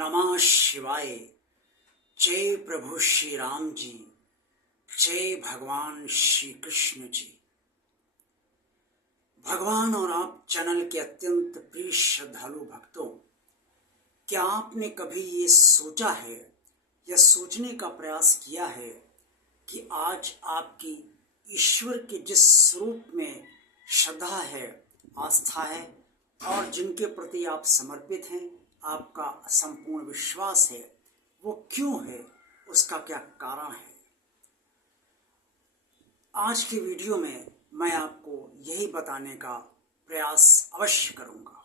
नमः शिवाय। जय प्रभु श्री राम जी, जय भगवान श्री कृष्ण जी। भगवान और आप चैनल के अत्यंत प्रिय श्रद्धालु भक्तों, क्या आपने कभी ये सोचा है या सोचने का प्रयास किया है कि आज आपकी ईश्वर के जिस स्वरूप में श्रद्धा है, आस्था है और जिनके प्रति आप समर्पित हैं, आपका संपूर्ण विश्वास है, वो क्यों है, उसका क्या कारण है। आज के वीडियो में मैं आपको यही बताने का प्रयास अवश्य करूंगा।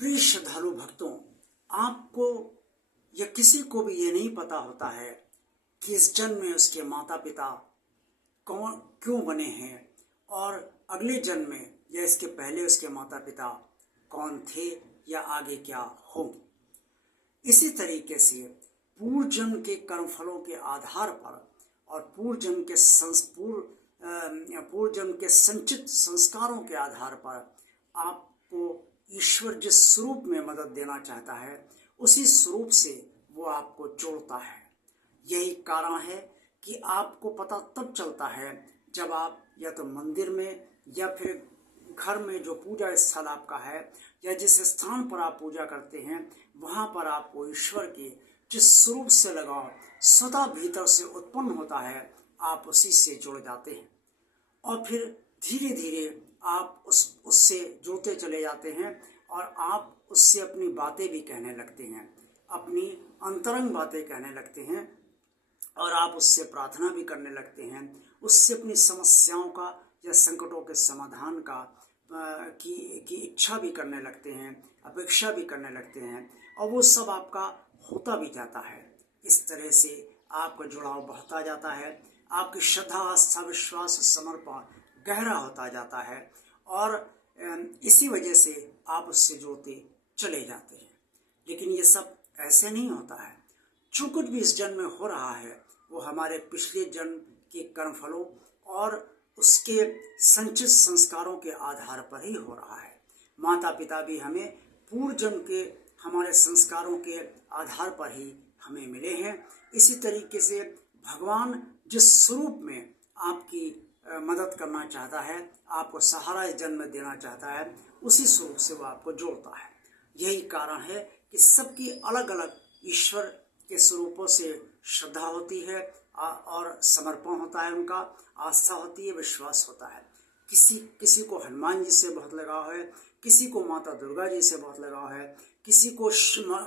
प्रिय श्रद्धालु भक्तों, आपको या किसी को भी ये नहीं पता होता है कि इस जन्म में उसके माता पिता कौन क्यों बने हैं और अगले जन्म में या इसके पहले उसके माता पिता कौन थे या आगे क्या हो। इसी तरीके से पूर्व जन्म के कर्मफलों के आधार पर और पूर्व जन्म के संचित संस्कारों के आधार पर आपको ईश्वर जिस स्वरूप में मदद देना चाहता है, उसी स्वरूप से वो आपको जोड़ता है। यही कारण है कि आपको पता तब चलता है जब आप या तो मंदिर में या फिर घर में जो पूजा स्थल आपका है या जिस स्थान पर आप पूजा करते हैं, वहाँ पर आपको ईश्वर के जिस स्वरूप से लगाव स्वतः भीतर से उत्पन्न होता है, आप उसी से जुड़ जाते हैं और फिर धीरे धीरे आप उससे जुड़ते चले जाते हैं और आप उससे अपनी बातें भी कहने लगते हैं, अपनी अंतरंग बातें कहने लगते हैं और आप उससे प्रार्थना भी करने लगते हैं, उससे अपनी समस्याओं का या संकटों के समाधान का की इच्छा भी करने लगते हैं, अपेक्षा भी करने लगते हैं और वो सब आपका होता भी जाता है। इस तरह से आपका जुड़ाव बढ़ता जाता है, आपकी श्रद्धा, आस्था, विश्वास, समर्पण गहरा होता जाता है और इसी वजह से आप उससे जुड़ते चले जाते हैं। लेकिन ये सब ऐसे नहीं होता है। जो कुछ भी इस जन्म में हो रहा है वो हमारे पिछले जन्म के कर्मफलों और उसके संचित संस्कारों के आधार पर ही हो रहा है। माता पिता भी हमें पूर्व जन्म के हमारे संस्कारों के आधार पर ही हमें मिले हैं। इसी तरीके से भगवान जिस स्वरूप में आपकी मदद करना चाहता है, आपको सहारा इस जन्म में देना चाहता है, उसी स्वरूप से वो आपको जोड़ता है। यही कारण है कि सबकी अलग अलग ईश्वर के स्वरूपों से श्रद्धा होती है और समर्पण होता है, उनका आस्था होती है, विश्वास होता है। किसी को हनुमान जी से बहुत लगाव है, किसी को माता दुर्गा जी से बहुत लगाव है, किसी को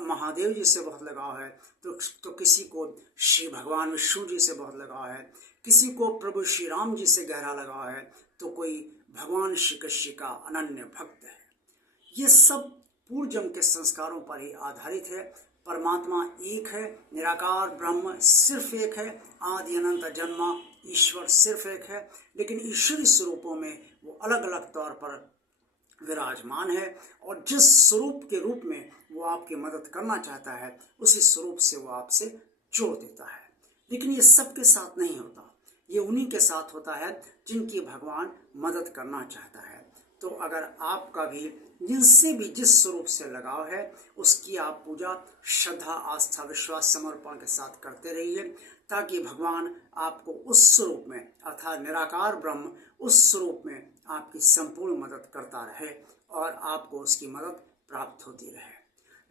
महादेव जी से बहुत लगाव है, तो किसी को श्री भगवान विष्णु जी से बहुत लगाव है, किसी को प्रभु श्री राम जी से गहरा लगाव है, तो कोई भगवान श्री कृष्ण का अनन्य भक्त है। ये सब पूर्व जन्म के संस्कारों पर ही आधारित है। परमात्मा एक है, निराकार ब्रह्म सिर्फ एक है, आदि अनंत जन्मा ईश्वर सिर्फ एक है, लेकिन ईश्वरी स्वरूपों में वो अलग अलग तौर पर विराजमान है और जिस स्वरूप के रूप में वो आपकी मदद करना चाहता है, उसी स्वरूप से वो आपसे जोड़ देता है। लेकिन ये सबके साथ नहीं होता, ये उन्हीं के साथ होता है जिनकी भगवान मदद करना चाहता है। तो अगर आपका भी जिनसे भी जिस स्वरूप से लगाव है, उसकी आप पूजा श्रद्धा, आस्था, विश्वास, समर्पण के साथ करते रहिए, ताकि भगवान आपको उस स्वरूप में अर्थात निराकार ब्रह्म उस स्वरूप में आपकी संपूर्ण मदद करता रहे और आपको उसकी मदद प्राप्त होती रहे।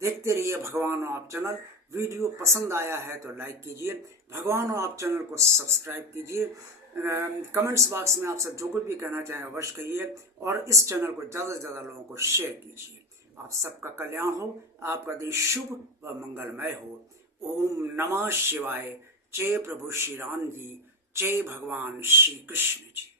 देखते रहिए भगवान और आप चैनल। वीडियो पसंद आया है तो लाइक कीजिए, भगवान और आप चैनल को सब्सक्राइब कीजिए, कमेंट्स बॉक्स में आप सब जो कुछ भी कहना चाहें अवश्य कहिए और इस चैनल को ज़्यादा से ज़्यादा लोगों को शेयर कीजिए। आप सबका कल्याण हो, आपका दिन शुभ व मंगलमय हो। ओम नमः शिवाय। जय प्रभु श्री राम जी, जय भगवान श्री कृष्ण जी।